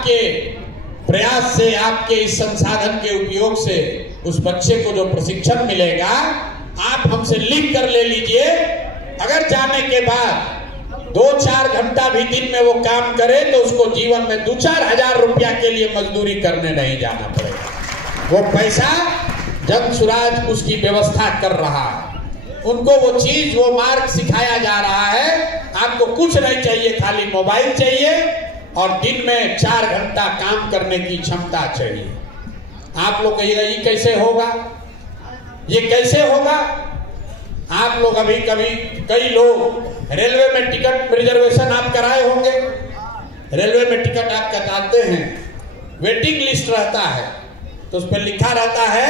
आपके प्रयास से, आपके इस संसाधन के उपयोग से उस बच्चे को जो प्रशिक्षण मिलेगा, आप हमसे लिख कर ले लीजिए। अगर जाने के बाद 2-4 घंटा भी दिन में वो काम करे तो उसको जीवन में 2-4 हजार रुपया के लिए मजदूरी करने नहीं जाना पड़ेगा। वो पैसा जन सुराज उसकी व्यवस्था कर रहा है, उनको वो चीज, वो मार्ग सिखाया जा रहा है। आपको कुछ नहीं चाहिए, खाली मोबाइल चाहिए और दिन में 4 घंटा काम करने की क्षमता चाहिए। आप लोग कहिएगा ये कैसे होगा, ये कैसे होगा? आप लोग अभी कभी कई लोग रेलवे में टिकट रिजर्वेशन आप कराए होंगे। रेलवे में टिकट आप कटाते हैं, वेटिंग लिस्ट रहता है, तो उस पर लिखा रहता है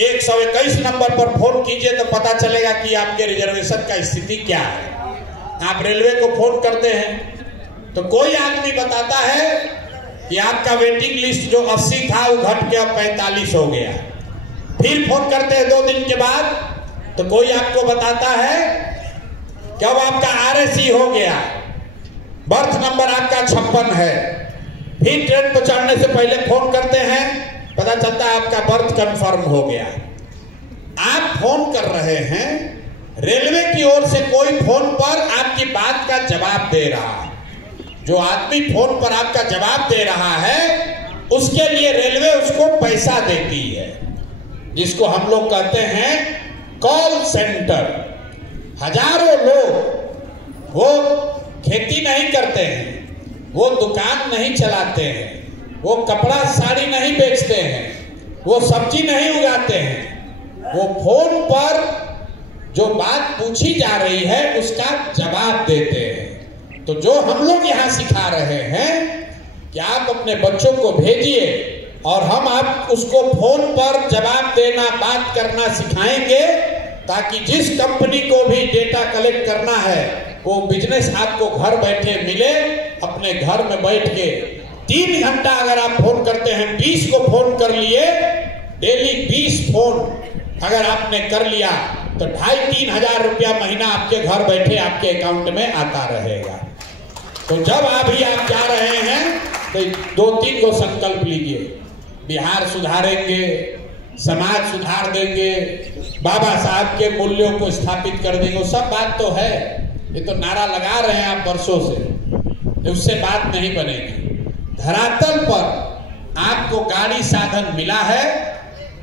121 नंबर पर फोन कीजिए तो पता चलेगा कि आपके रिजर्वेशन का स्थिति क्या है। आप रेलवे को फोन करते हैं तो कोई आदमी बताता है कि आपका वेटिंग लिस्ट जो 80 था वो घट के अब 45 हो गया। फिर फोन करते हैं 2 दिन के बाद तो कोई आपको बताता है कि अब आपका RAC हो गया, बर्थ नंबर आपका 56 है। फिर ट्रेन पर चढ़ने से पहले फोन करते हैं, पता चलता है आपका बर्थ कंफर्म हो गया। आप फोन कर रहे हैं, रेलवे की ओर से कोई फोन पर आपकी बात का जवाब दे रहा है। जो आदमी फोन पर आपका जवाब दे रहा है उसके लिए रेलवे उसको पैसा देती है, जिसको हम लोग कहते हैं कॉल सेंटर। हजारों लोग वो खेती नहीं करते हैं, वो दुकान नहीं चलाते हैं, वो कपड़ा साड़ी नहीं बेचते हैं, वो सब्जी नहीं उगाते हैं, वो फोन पर जो बात पूछी जा रही है उसका जवाब देते हैं। तो जो हम लोग यहाँ सिखा रहे हैं कि आप अपने बच्चों को भेजिए और हम आप उसको फोन पर जवाब देना, बात करना सिखाएंगे, ताकि जिस कंपनी को भी डेटा कलेक्ट करना है वो बिजनेस आपको घर बैठे मिले। अपने घर में बैठ के 3 घंटा अगर आप फोन करते हैं, 20 को फोन कर लिए, डेली 20 फोन अगर आपने कर लिया तो 2,500-3 हजार रुपया महीना आपके घर बैठे आपके अकाउंट में आता रहेगा। तो जब अभी आप जा रहे हैं तो 2-3 को संकल्प लीजिए, बिहार सुधारेंगे, समाज सुधार देंगे, बाबा साहब के मूल्यों को स्थापित कर देंगे। वो सब बात तो है, ये तो नारा लगा रहे हैं आप वर्षों से, उससे बात नहीं बनेगी। धरातल पर आपको गाड़ी साधन मिला है,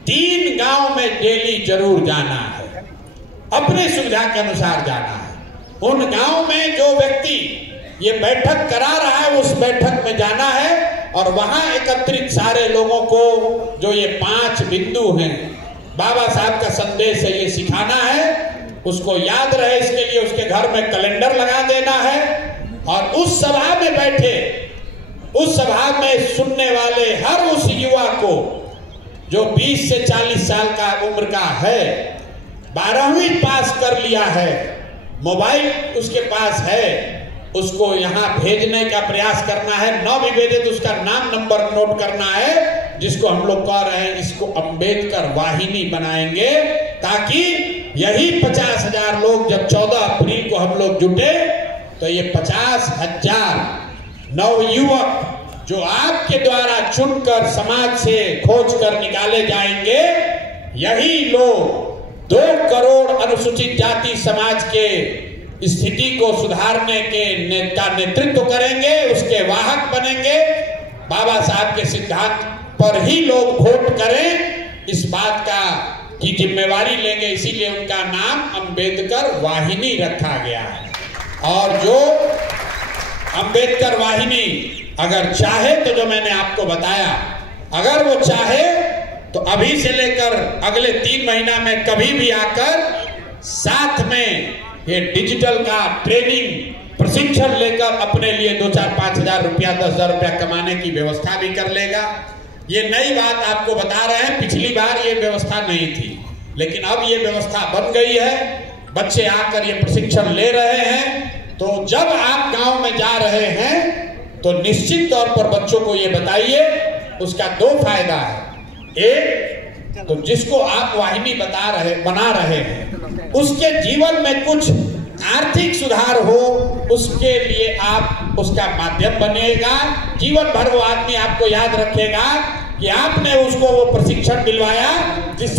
3 गांव में डेली जरूर जाना है, अपनी सुविधा के अनुसार जाना है। उन गांव में जो व्यक्ति ये बैठक करा रहा है उस बैठक में जाना है और वहां एकत्रित सारे लोगों को जो ये 5 बिंदु हैं, बाबा साहब का संदेश है, ये सिखाना है, उसको याद रहे। इसके लिए उसके घर में कैलेंडर लगा देना है और उस सभा में बैठे, उस सभा में सुनने वाले हर उस युवा को जो 20 से 40 साल का उम्र का है, 12वीं पास कर लिया है, मोबाइल उसके पास है, उसको यहाँ भेजने का प्रयास करना है। न भी भेजे तो उसका नाम नंबर नोट करना है, जिसको हम लोग कह रहे हैं इसको अंबेडकर वाहिनी बनाएंगे, ताकि यही 50,000 लोग जब 14 अप्रैल को हम लोग जुटे तो ये 50,000 नवयुवक जो आपके द्वारा चुनकर समाज से खोज कर निकाले जाएंगे, यही लोग 2 करोड़ अनुसूचित जाति समाज के स्थिति को सुधारने के नेतृत्व करेंगे, उसके वाहक बनेंगे। बाबा साहब के सिद्धांत पर ही लोग वोट करें, इस बात का की जिम्मेवारी लेंगे, इसीलिए उनका नाम अंबेडकर वाहिनी रखा गया है। और जो अंबेडकर वाहिनी अगर चाहे तो जो मैंने आपको बताया, अगर वो चाहे तो अभी से लेकर अगले 3 महीना में कभी भी आकर साथ में ये डिजिटल का ट्रेनिंग प्रशिक्षण लेकर अपने लिए 2-4-5 हजार रुपया, 10 हजार रुपया कमाने की व्यवस्था भी कर लेगा। ये नई बात आपको बता रहे हैं, पिछली बार ये व्यवस्था नहीं थी, लेकिन अब ये व्यवस्था बन गई है। बच्चे आकर ये प्रशिक्षण ले रहे हैं। तो जब आप गांव में जा रहे हैं तो निश्चित तौर पर बच्चों को ये बताइए, उसका 2 फायदा है। एक तो जिसको आप वाहिनी बना रहे हैं उसके जीवन में कुछ आर्थिक सुधार हो, उसके लिए आप उसका माध्यम बनेगा। जीवन भर वो आदमी आपको याद रखेगा कि आपने उसको वो प्रशिक्षण दिलवाया जिससे